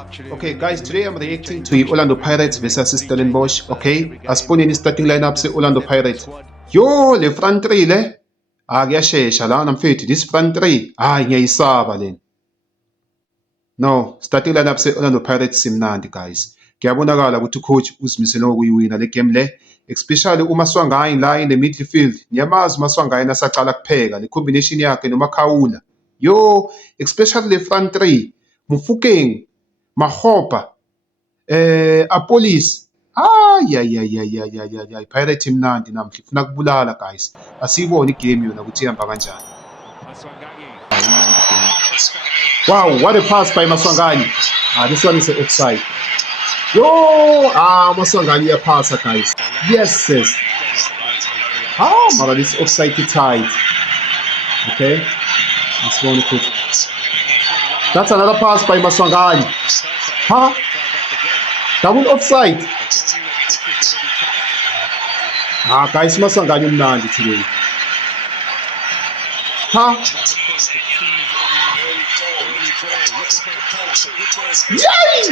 Okay guys, today I'm reacting to Orlando Pirates versus Stellenbosch. Okay, asiboneni starting lineup se-Orlando Pirates. Yo, le front three le kuyashesha lana mfethu, this front three ngiyayisaba lena. No, starting lineup se-Orlando Pirates simnandi guys. Kuyabonakala ukuthi ucoach uzimisele ukuyiwina le game le, especially uMaswanganyi la in the midfield. Niyamazi uMaswanganyi asacala kupheka le combination yakhe noMakhawula. Yo, especially le front three, Mofokeng, Makgopa, Apolis. Pirate imnandi namhla ifuna kubulala guys. Asiyibone igame yona ukuthi ihamba kanjani. Wow, what a pass by Maswanganyi. This one is an offside. Yo, Maswanganyi uyapasa guys. Yes, sis. Mara this offside tight. Okay. That's one good. That's another pass by Maswanganyi. Double offside. Guys, Maswanganyi umnandi today. Yay!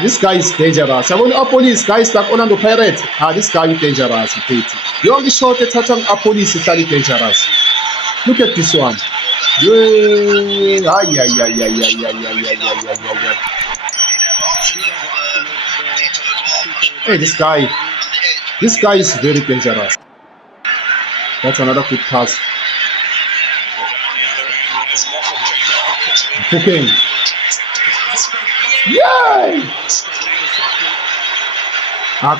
This guy is dangerous. I want Apolis, guys like Orlando Pirates. This guy is dangerous. You only shot at Apolis is very dangerous. Look at this one. Hey, this guy is very dangerous. That's another good pass. Cooking. Yay!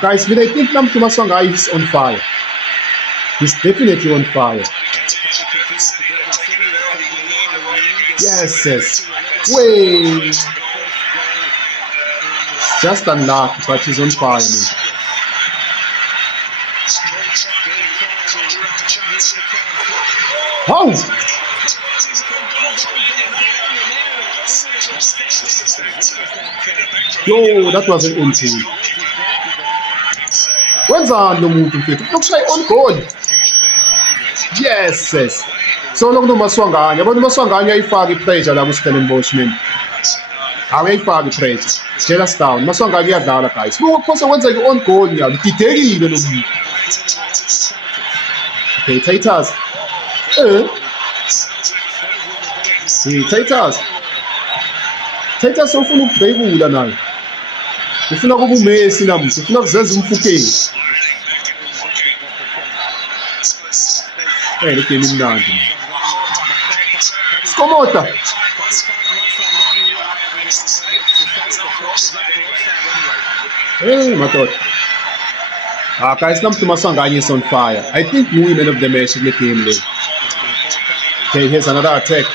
Guys, when I think Maswanganyi is on fire. He's definitely on fire. Yes. Wait. Just unlucky, but he's on fire. Oh! Yo, that was an on goal. Wenzani lo muntu mfethu? Ukushaya on goal. Yes. So long no Maswanganyi. Yabona uMaswanganyi uyayifaka ipressure la ku Stellenbosch man. Awuyayifaka ipressure. Jealous down. Maswanganyi uyadlala guys. Lokho wenza on goal nyalo. Didekile lo muntu. Okay, Titus. Titus ufuna ukubhekula naye. Ufuna kuba uMessi namuhla, ufuna kuzenza uMfokeng. Le game imnandi. Skomota. Hey, madoda. Guys, Maswanganyi is on fire. I think man of the match in the game. Okay, here's another attack.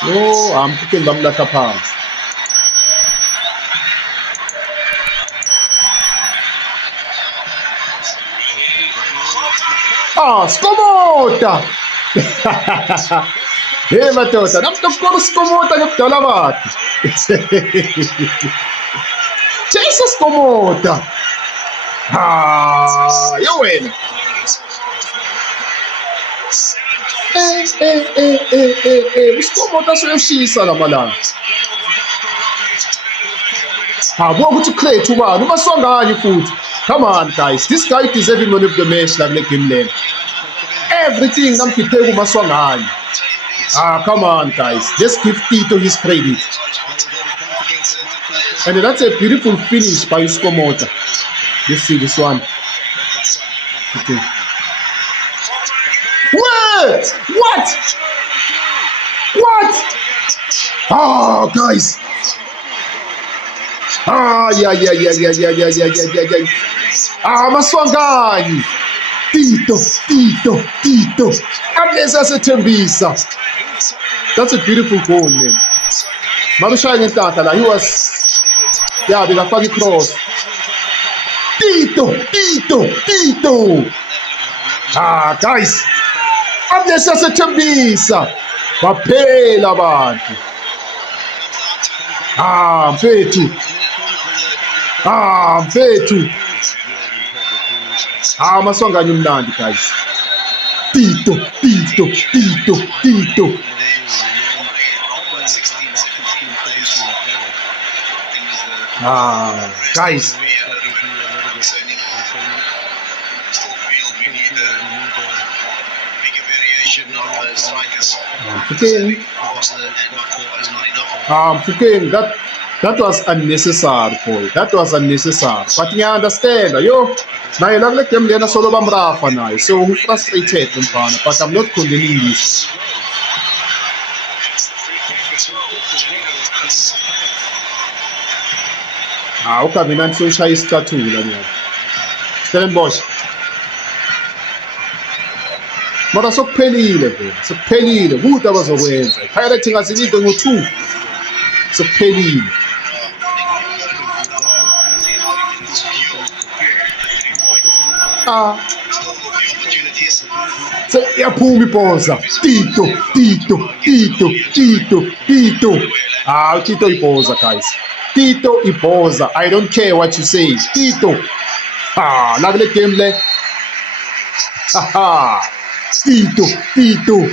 I'm cooking bamlaka pounds. Skomota! Hey, madoda, namtokora Skomota ngokudala bathi. Jesus Skomota! Yo wena. Skomota soyoshisa la malanga. Buka ukuthi ucreate ubani uMaswanganyi futhi. Come on guys, this guy deserves man of the match like le game lane. Everything namkhiphe uMaswanganyi. Come on guys, let's give Tito his credit. And that's a beautiful finish by Skomota. Let's see this one. Okay. What? Guys. Maswanganyi. Tito. Thembisa. That's a beautiful goal, man. Marushaya ngentata la, he was bekafaka i-cross. Tito. Guys. Thembisa. Baphela abantu. Mfethu. Mfethu. Maswanganye umnandi guys. Tito. Guys. Mfukeng, that was unnecessary, boy. That was unnecessary. But I understand, yo. Naye la kule game lena solo bamrafa naye. So I'm frustrated mfana, but I'm not condemning this. Ukabinani soshaya isicathulo mina. Stellenbosch. Mara sokuphelile vele, sokuphelile. Kude abazokwenza. Pirating asilide ngo-2. Sokuphelile. Iyaphuma ibhoza. Tito. Tito ibhoza, guys. Tito ibhoza. I don't care what you say. Tito. La kule game le. Tito.